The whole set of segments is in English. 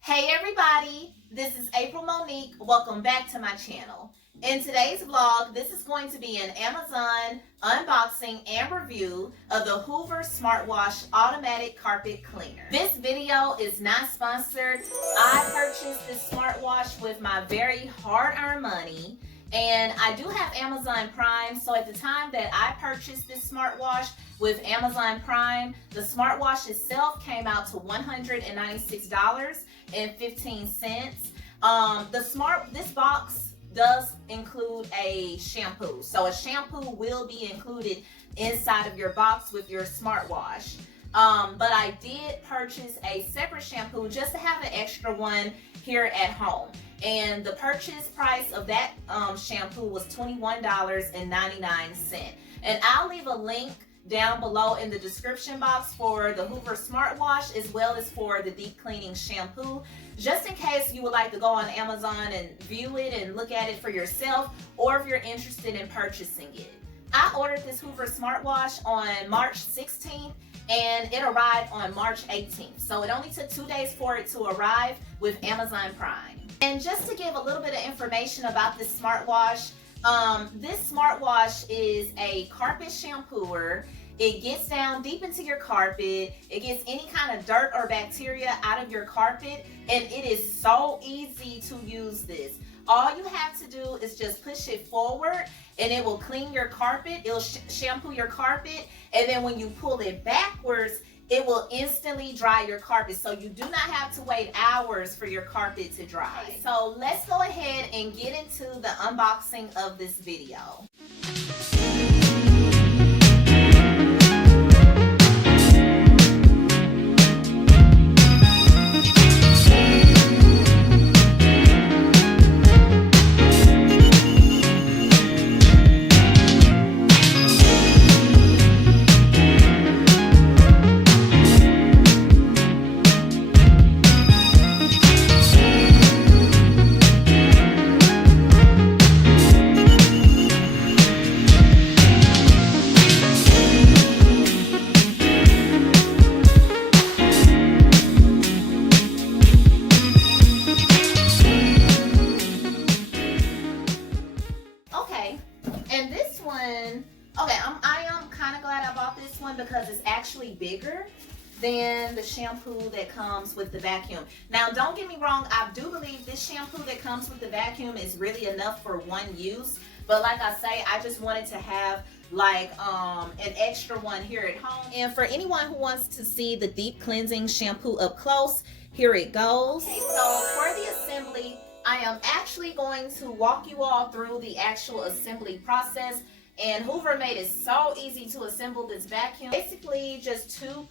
Hey everybody, this is Monique. Welcome back to my channel. In today's vlog, this is going to be an Amazon unboxing and review of the Hoover Smartwash Automatic Carpet Cleaner. This video is not sponsored. I purchased this smartwash with my very hard-earned money, and I do have Amazon Prime, so at the time that I purchased this smartwash with Amazon Prime, the smartwash itself came out to $196.15. This box does include a shampoo, so a shampoo will be included inside of your box with your smartwash. But I did purchase a separate shampoo just to have an extra one here at home. And the purchase price of that shampoo was $21.99. And I'll leave a link down below in the description box for the Hoover Smartwash as well as for the deep cleaning shampoo, just in case you would like to go on Amazon and view it and look at it for yourself, or if you're interested in purchasing it. I ordered this Hoover Smartwash on March 16th and it arrived on March 18th. So it only took 2 days for it to arrive with Amazon Prime. And just to give a little bit of information about this smartwash, this smartwash is a carpet shampooer. It gets down deep into your carpet. It gets any kind of dirt or bacteria out of your carpet, and it is so easy to use this. All you have to do is just push it forward and it will clean your carpet. It'll shampoo your carpet, and then when you pull it backwards, it will instantly dry your carpet, so you do not have to wait hours for your carpet to dry. So let's go ahead and get into the unboxing of this video. I am kind of glad I bought this one because it's actually bigger than the shampoo that comes with the vacuum. Now, don't get me wrong, I do believe this shampoo that comes with the vacuum is really enough for one use. But like I say, I just wanted to have like an extra one here at home. And for anyone who wants to see the deep cleansing shampoo up close, here it goes. Okay, so for the assembly, I am actually going to walk you all through the actual assembly process. And Hoover made it so easy to assemble this vacuum. Basically just two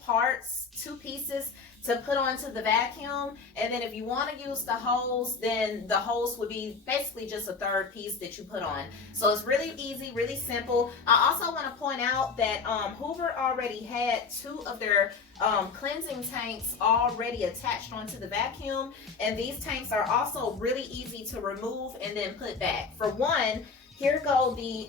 pieces to put onto the vacuum. And then if you want to use the hose, then the hose would be basically just a third piece that you put on. So it's really easy, really simple. I also want to point out that Hoover already had two of their cleansing tanks already attached onto the vacuum. And these tanks are also really easy to remove and then put back. For one, here go the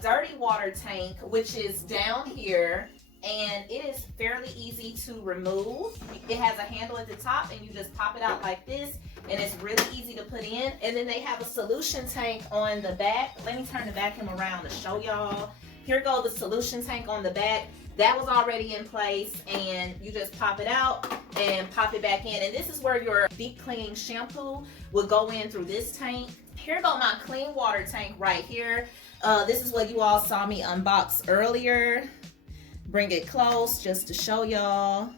dirty water tank, which is down here, and it is fairly easy to remove. It has a handle at the top, and you just pop it out like this, and it's really easy to put in. And then they have a solution tank on the back. Let me turn the vacuum around to show y'all. Here go the solution tank on the back. That was already in place, and you just pop it out and pop it back in. And this is where your deep cleaning shampoo will go in through this tank. Here go my clean water tank right here. This is what you all saw me unbox earlier. Bring it close just to show y'all.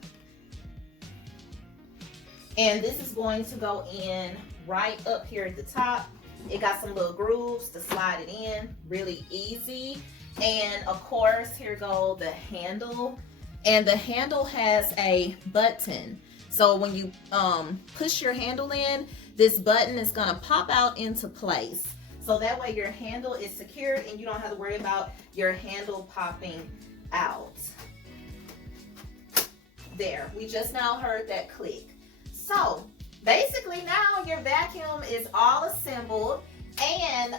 And this is going to go in right up here at the top. It got some little grooves to slide it in, really easy. And of course, here go the handle. And the handle has a button. So when you push your handle in, this button is gonna pop out into place. So that way your handle is secured and you don't have to worry about your handle popping out. There, we just now heard that click. So basically now your vacuum is all assembled, and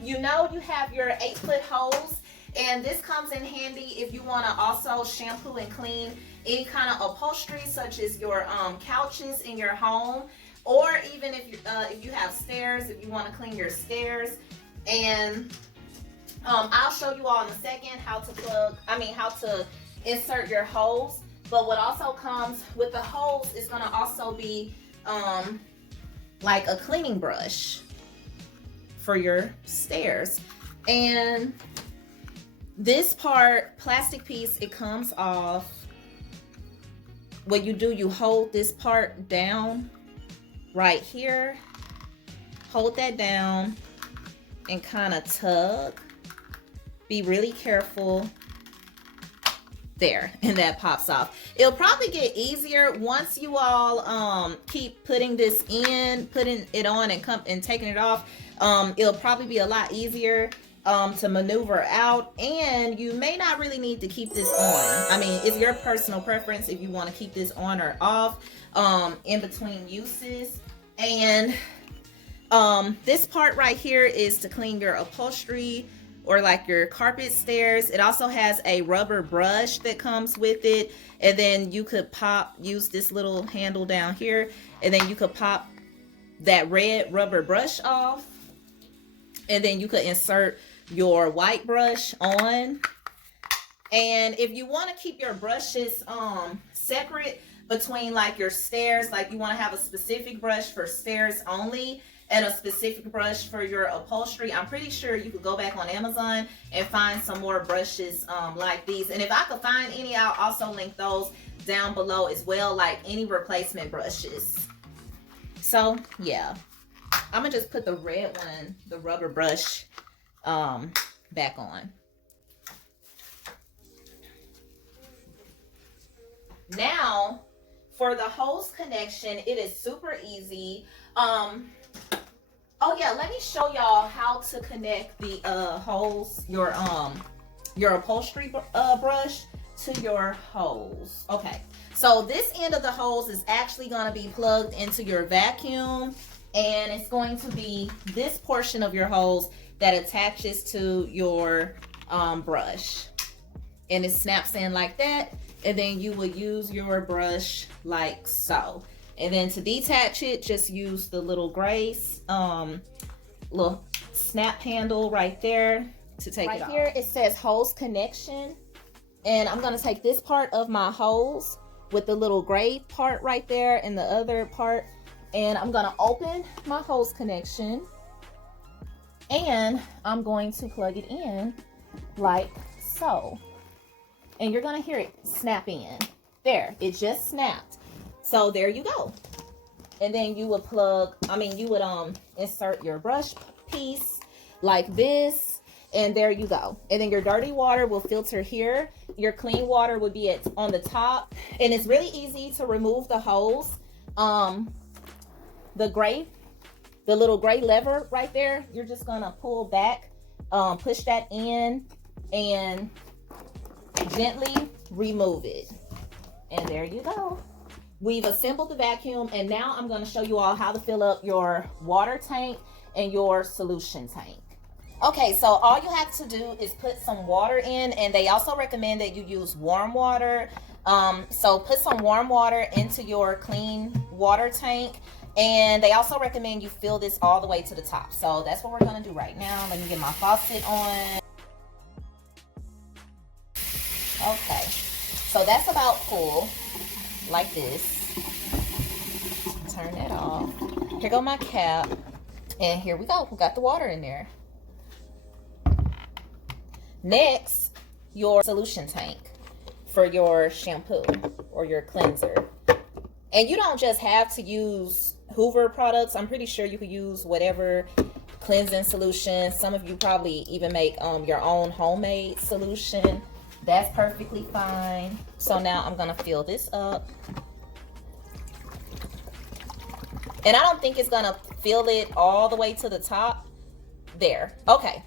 you know you have your 8-foot hose, And this comes in handy if you want to also shampoo and clean any kind of upholstery, such as your couches in your home, or even if you have stairs, if you want to clean your stairs. And I'll show you all in a second how to insert your hose. But what also comes with the hose is going to also be like a cleaning brush for your stairs. And this plastic piece, it comes off. What you do, you hold this part down right here, hold that down and kind of tug. Be really careful. There, and that pops off. It'll probably get easier once you all keep putting this in, putting it on and taking it off. It'll probably be a lot easier to maneuver out, and you may not really need to keep this on. I mean, it's your personal preference if you want to keep this on or off in between uses. And this part right here is to clean your upholstery or like your carpet stairs. It also has a rubber brush that comes with it, and then you could use this little handle down here, and then you could pop that red rubber brush off, and then you could insert your white brush on. And if you want to keep your brushes separate between like your stairs, like you want to have a specific brush for stairs only and a specific brush for your upholstery, I'm pretty sure you could go back on Amazon and find some more brushes like these. And if I could find any, I'll also link those down below as well, like any replacement brushes. So yeah, I'm gonna just put the red one, the rubber brush, back on. Now for the hose connection, it is super easy. Oh yeah, let me show y'all how to connect the hose, your upholstery brush to your hose. Okay, so this end of the hose is actually going to be plugged into your vacuum, and it's going to be this portion of your hose that attaches to your brush, and it snaps in like that, and then you would use your brush like so. And then to detach it, just use the little gray little snap handle right there to take it off. Right here it says hose connection, and I'm gonna take this part of my hose with the little gray part right there and the other part, and I'm gonna open my hose connection, and I'm going to plug it in like so. And you're gonna hear it snap in. There, it just snapped. So there you go. And then you would insert your brush piece like this, and there you go. And then your dirty water will filter here. Your clean water would be on the top, and it's really easy to remove the hose. The little gray lever right there, you're just gonna pull back, push that in, and gently remove it. And there you go. We've assembled the vacuum, and now I'm going to show you all how to fill up your water tank and your solution tank. Okay, so all you have to do is put some water in, and they also recommend that you use warm water. So put some warm water into your clean water tank, and they also recommend you fill this all the way to the top. So that's what we're going to do right now. Let me get my faucet on. Okay, so that's about full. Like this. Turn that off. Here go my cap, and here we go. We got the water in there. Next, your solution tank for your shampoo or your cleanser. And you don't just have to use Hoover products. I'm pretty sure you could use whatever cleansing solution. Some of you probably even make your own homemade solution. That's perfectly fine. So now I'm gonna fill this up. And I don't think it's gonna fill it all the way to the top. There, okay.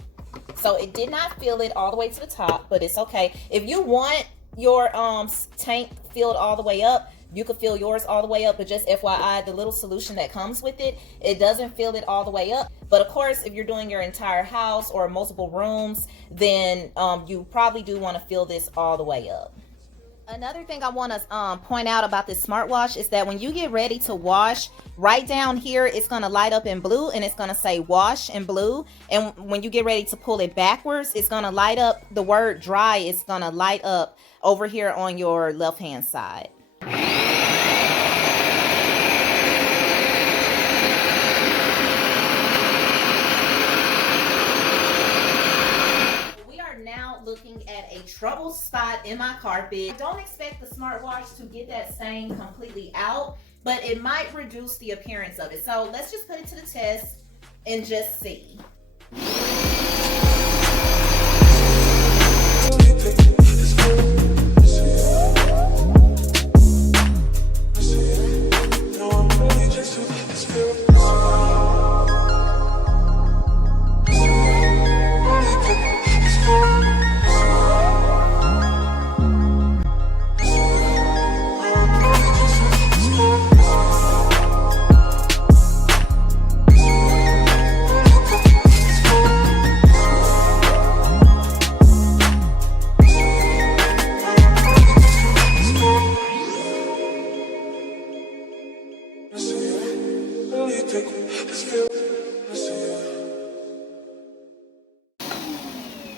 So it did not fill it all the way to the top, but it's okay. If you want your tank filled all the way up, you could fill yours all the way up, but just FYI, the little solution that comes with it, it doesn't fill it all the way up. But of course, if you're doing your entire house or multiple rooms, then you probably do want to fill this all the way up. Another thing I want to point out about this smartwash is that when you get ready to wash, right down here it's going to light up in blue and it's going to say wash in blue. And when you get ready to pull it backwards, it's going to light up, the word dry is going to light up over here on your left hand side. Looking at a trouble spot in my carpet. Don't expect the smartwash to get that stain completely out, but it might reduce the appearance of it. So let's just put it to the test and just see.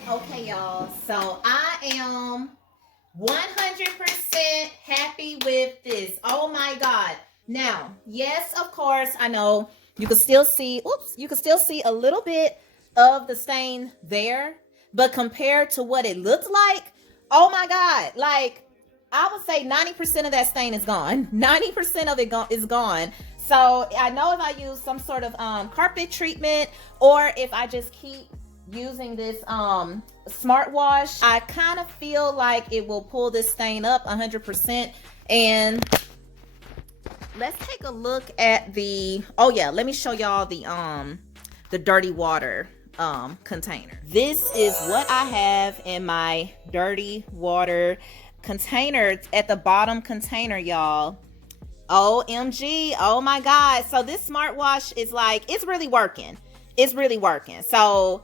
Okay, y'all, so I am 100% happy with this. Oh my God. Now, yes, of course, I know you can still see, you can still see a little bit of the stain there, but compared to what it looked like, oh my God, like I would say 90% of that stain is gone. 90% of it is gone. So I know if I use some sort of carpet treatment, or if I just keep using this smartwash, I kind of feel like it will pull this stain up 100%. And let's take a look at the, oh yeah, let me show y'all the dirty water container. This is what I have in my dirty water container. At the bottom container, y'all, OMG, oh my God. So this smartwash is like, it's really working. It's really working. So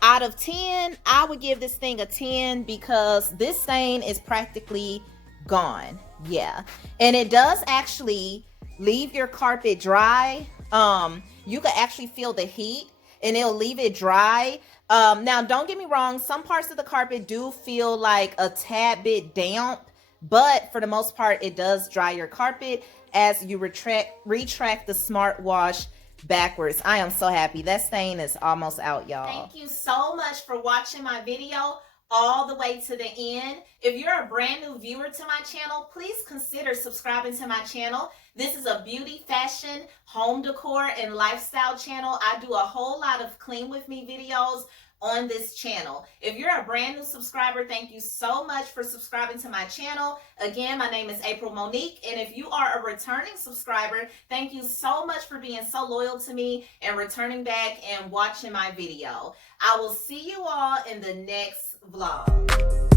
out of 10, I would give this thing a 10 because this stain is practically gone. Yeah. And it does actually leave your carpet dry. You can actually feel the heat and it'll leave it dry. Now, don't get me wrong. Some parts of the carpet do feel like a tad bit damp, but for the most part, it does dry your carpet as you retract the smartwash backwards. I am so happy. That stain is almost out, y'all. Thank you so much for watching my video all the way to the end. If you're a brand new viewer to my channel, please consider subscribing to my channel. This is a beauty, fashion, home decor, and lifestyle channel. I do a whole lot of clean with me videos on this channel. If you're a brand new subscriber, thank you so much for subscribing to my channel. Again, my name is April Monique, and if you are a returning subscriber, thank you so much for being so loyal to me and returning back and watching my video. I will see you all in the next vlog.